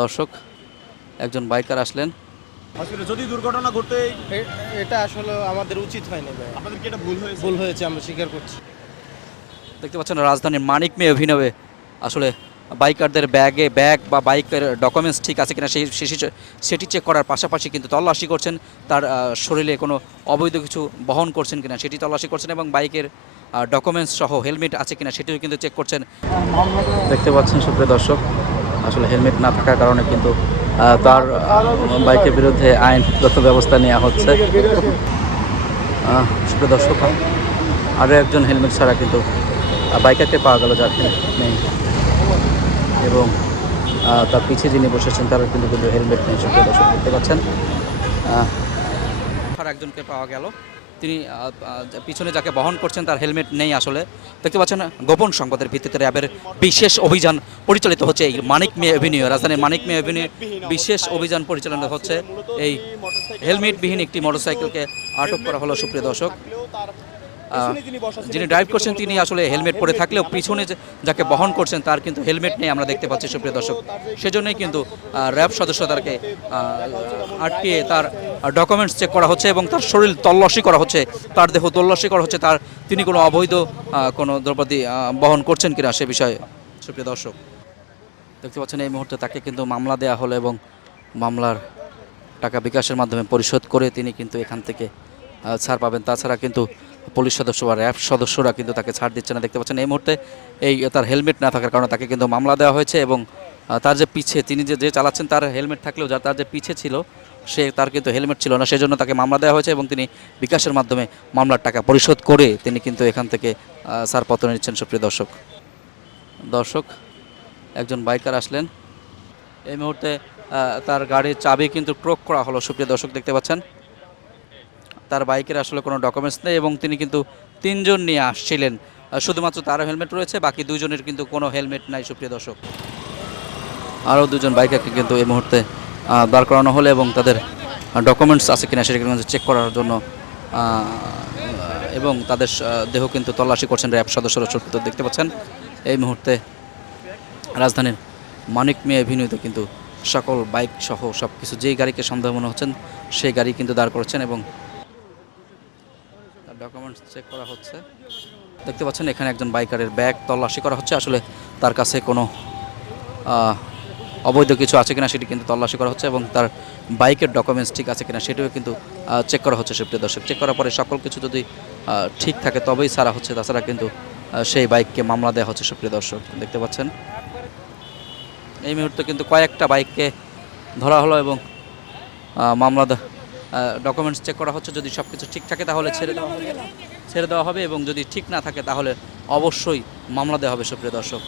দর্শক একজন বাইকার আসলেন। আসলে যদি দুর্ঘটনা ঘটে এটা আসলে আমাদের উচিত হয়নি ভাই। আপনাদের কি এটা ভুল হয়েছে? ভুল হয়েছে, আমরা স্বীকার করছি। দেখতে পাচ্ছেন রাজধানীর মানিক মেয়ে অভিনবে আসলে বাইকারদের ব্যাগ বা বাইকের ডকুমেন্টস ঠিক আছে কিনা সেটি চেক করার পাশাপাশি কিন্তু তল্লাশি করছেন। তার শরীরে কোনো অবৈধ কিছু বহন করছেন কিনা সেটি তল্লাশি করছেন এবং বাইকের ডকুমেন্টস সহ হেলমেট আছে কিনা সেটিও কিন্তু চেক করছেন। দেখতে পাচ্ছেন সুপ্রিয় দর্শক, আসলে হেলমেট না থাকার কারণে কিন্তু তার বাইকের বিরুদ্ধে আইনগত ব্যবস্থা নেওয়া হচ্ছে। সুপ্রিয় দর্শক, আরও একজন হেলমেট ছাড়া কিন্তু বাইকারকে পাওয়া গেল, যার হেলমেট নেই এবং তার পিছিয়ে যিনি বসেছেন তারও কিন্তু হেলমেট নেই। সুপ্রিয় দর্শক দেখতে পাচ্ছেন আর একজনকে পাওয়া গেল, তিনি পিছনে যাকে বহন করছেন তার হেলমেট নেই। আসলে দেখতে পাচ্ছেন গোপন সংবাদের ভিত্তিতে র্যাবের বিশেষ অভিযান পরিচালিত হচ্ছে এই মানিক মেয়ে অ্যাভিনিউ, রাজধানীর মানিক মেয়ে অ্যাভিনিউ বিশেষ অভিযান পরিচালনা হচ্ছে। এই হেলমেটবিহীন একটি মোটরসাইকেলকে আটক করা হলো। সুপ্রিয় দর্শক, যিনি ড্রাইভ করছেন তিনি আসলে হেলমেট পরে থাকলেও পিছনে যাকে বহন করছেন তার কিন্তু হেলমেট নেই আমরা দেখতে পাচ্ছি। সুপ্রিয় দর্শক, সেজন্যই কিন্তু র্যাব সদস্য তাকে আটকে তার ডকুমেন্টস চেক করা হচ্ছে এবং তার শরীর তল্লাশি করা হচ্ছে, তার দেহ তল্লাশি করা হচ্ছে, তিনি কোনো অবৈধ কোনো দ্রব্যাদি বহন করছেন কিনা সে বিষয়ে। সুপ্রিয় দর্শক দেখতে পাচ্ছেন এই মুহূর্তে তাকে কিন্তু মামলা দেওয়া হলো এবং মামলার টাকা বিকাশের মাধ্যমে পরিশোধ করে তিনি কিন্তু এখান থেকে ছাড় পাবেন। তাছাড়া কিন্তু পুলিশ সদস্য বা র্যাব সদস্যরা কিন্তু তাকে ছাড় দিচ্ছে না। দেখতে পাচ্ছেন এই মুহূর্তে তার হেলমেট না থাকার কারণে তাকে কিন্তু মামলা দেওয়া হয়েছে এবং তার যে পিছে তিনি যে চালাচ্ছেন তার হেলমেট থাকলেও তার যে পিছে ছিল তার কিন্তু হেলমেট ছিল না, সেজন্য তাকে মামলা দেওয়া হয়েছে এবং তিনি বিকাশের মাধ্যমে মামলার টাকা পরিশোধ করে তিনি কিন্তু এখান থেকে ছাড়পত্র নিচ্ছেন। সুপ্রিয় দর্শক একজন বাইকার আসলেন, এই মুহূর্তে তার গাড়ির চাবি কিন্তু ক্রোক করা হলো। সুপ্রিয় দর্শক দেখতে পাচ্ছেন তার বাইকের আসলে কোনো ডকুমেন্টস নেই এবং তিনি কিন্তু তিনজন নিয়ে আসছিলেন, শুধুমাত্র তারও হেলমেট রয়েছে, বাকি দুজনের কিন্তু কোনো হেলমেট নাই। সুপ্রিয় দর্শক, আরও দুজন বাইকারকে কিন্তু এই মুহূর্তে দাঁড় করানো হলো এবং তাদের ডকুমেন্টস আছে কিনা সেটা কিন্তু চেক করার জন্য এবং তাদের দেহ কিন্তু তল্লাশি করছেন র্যাব সদস্যরা। সুপ্রিয় দেখতে পাচ্ছেন এই মুহূর্তে রাজধানীর মানিক মেয়ে অ্যাভিনিউতে কিন্তু সকল বাইক সহ সব কিছু যেই গাড়িকে সন্দেহ মনে হচ্ছেন সেই গাড়ি কিন্তু দাঁড় করছেন এবং তার ডকুমেন্টস চেক করা হচ্ছে। দেখতে পাচ্ছেন এখানে একজন বাইকারের ব্যাগ তল্লাশি করা হচ্ছে, আসলে তার কাছে কোনো অবৈধ কিছু আছে কিনা সেটি কিন্তু তল্লাশি করা হচ্ছে এবং তার বাইকের ডকুমেন্টস ঠিক আছে কিনা সেটিও কিন্তু চেক করা হচ্ছে। সুপ্রিয় দর্শক, চেক করার পরে সকল কিছু যদি ঠিক থাকে তবেই ছাড়া হচ্ছে, তাছাড়া কিন্তু সেই বাইককে মামলা দেওয়া হচ্ছে। সুপ্রিয় দর্শক দেখতে পাচ্ছেন এই মুহূর্তে কিন্তু কয়েকটা বাইককে ধরা হলো এবং মামলা ডকুমেন্টস চেক করা হচ্ছে। যদি সব কিছু ঠিক থাকে তাহলে ছেড়ে দেওয়া হবে এবং যদি ঠিক না থাকে তাহলে অবশ্যই মামলা দেওয়া হবে। সুপ্রিয় দর্শক।